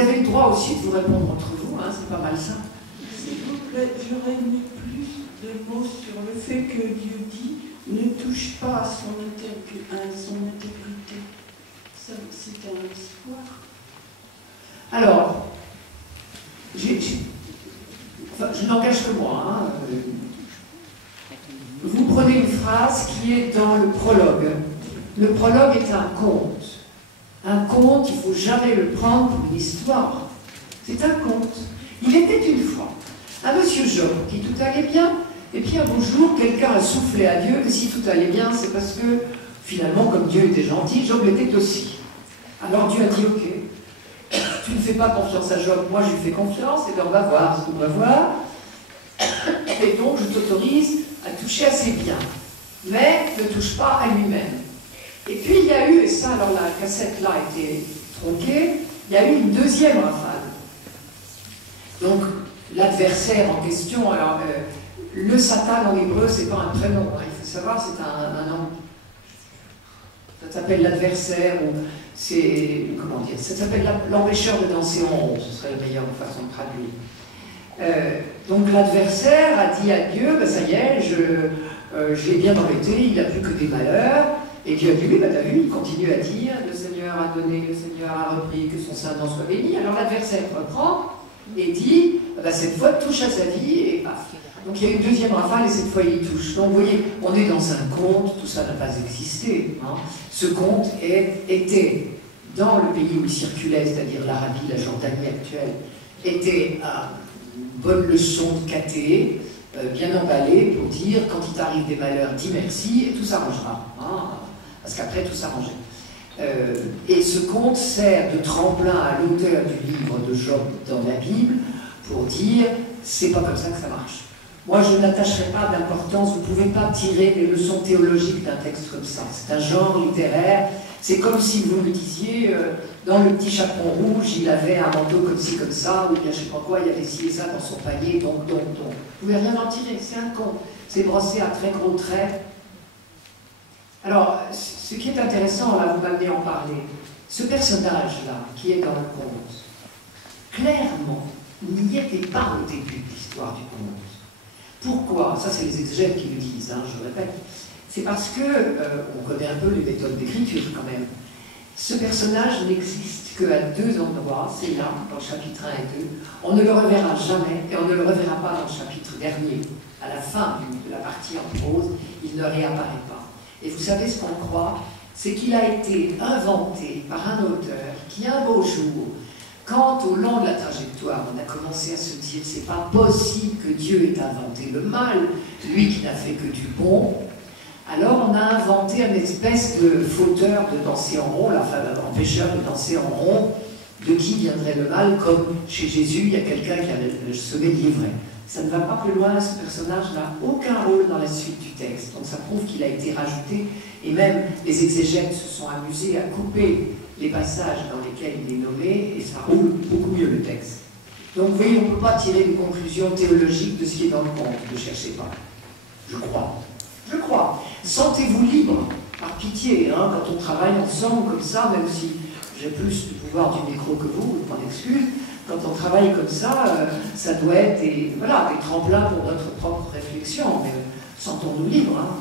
avez le droit aussi de vous répondre entre vous, hein, c'est pas mal ça. S'il vous plaît, j'aurais aimé plus de mots sur le fait que Dieu dit ne touche pas à son intégrité. C'est un espoir. Alors, enfin, je n'engage que moi. Hein. Vous prenez une phrase qui est dans le prologue. Le prologue est un conte. Un conte, il ne faut jamais le prendre pour une histoire. C'est un conte. Il était une fois un monsieur Job qui tout allait bien, et puis un beau jour, quelqu'un a soufflé à Dieu que si tout allait bien, c'est parce que finalement, comme Dieu était gentil, Job l'était aussi. Alors Dieu a dit, ok, tu ne fais pas confiance à Job, moi je lui fais confiance, et bien on va voir ce qu'on va voir. Et donc je t'autorise à toucher à ses biens, mais ne touche pas à lui-même. Et puis il y a eu, et ça alors la cassette là a été tronquée, il y a eu une deuxième rafale. Donc l'adversaire en question, alors le Satan en hébreu c'est pas un prénom, hein, il faut savoir c'est un nom. Ça s'appelle l'adversaire, ou c'est, comment dire, ça s'appelle l'empêcheur de danser en rond, ce serait la meilleure façon de traduire. Donc l'adversaire a dit à Dieu, ben, ça y est, je l'ai bien embêté, il n'a plus que des malheurs. Et Dieu a dit, oui, ben, t'as vu, il continue à dire, le Seigneur a donné, le Seigneur a repris, que son Saint nom soit béni. Alors l'adversaire reprend et dit, ben, cette fois touche à sa vie, et paf. Donc il y a une deuxième rafale, et cette fois il y touche. Donc vous voyez, on est dans un conte, tout ça n'a pas existé. Hein. Ce conte était, dans le pays où il circulait, c'est-à-dire l'Arabie, la Jordanie actuelle, était une bonne leçon de caté, bien emballée pour dire, quand il t'arrive des malheurs, dis merci, et tout s'arrangera. Hein. Parce qu'après, tout s'arrangeait. Et ce conte sert de tremplin à l'auteur du livre de Job dans la Bible pour dire, c'est pas comme ça que ça marche. Moi, je n'attacherai pas d'importance, vous ne pouvez pas tirer des leçons théologiques d'un texte comme ça. C'est un genre littéraire. C'est comme si vous me disiez, dans Le Petit Chaperon Rouge, il avait un manteau comme ci, comme ça, ou bien je ne sais pas quoi, il y avait ci et ça dans son panier, donc. Vous ne pouvez rien en tirer, c'est un conte. C'est brossé à très gros traits. Alors, ce qui est intéressant, là, vous m'amenez à en parler, ce personnage-là, qui est dans le conte, clairement, n'y était pas au début de l'histoire du conte. Pourquoi? Ça, c'est les exégètes qui le disent, hein, je répète. C'est parce que, on connaît un peu les méthodes d'écriture quand même, ce personnage n'existe qu'à deux endroits, c'est là, dans le chapitre 1 et 2, on ne le reverra jamais, et on ne le reverra pas dans le chapitre dernier, à la fin de la partie en prose, il ne réapparaît pas. Et vous savez ce qu'on croit, c'est qu'il a été inventé par un auteur qui, un beau jour, quand au long de la trajectoire, on a commencé à se dire c'est pas possible que Dieu ait inventé le mal, lui qui n'a fait que du bon, alors on a inventé une espèce de fauteur de danser en rond, enfin empêcheur de danser en rond, de qui viendrait le mal, comme chez Jésus, il y a quelqu'un qui a semé l'ivraie. Ça ne va pas plus loin, ce personnage n'a aucun rôle dans la suite du texte, donc ça prouve qu'il a été rajouté, et même les exégètes se sont amusés à couper les passages dans lesquels il est nommé, et ça roule beaucoup mieux le texte. Donc vous voyez, on ne peut pas tirer de conclusion théologique de ce qui est dans le conte, ne cherchez pas. Je crois. Je crois. Sentez-vous libre, par pitié, hein, quand on travaille ensemble comme ça, même si j'ai plus du pouvoir du micro que vous, je m'en excuse, quand on travaille comme ça, ça doit être des tremplins pour notre propre réflexion, mais sentons-nous libres. Hein.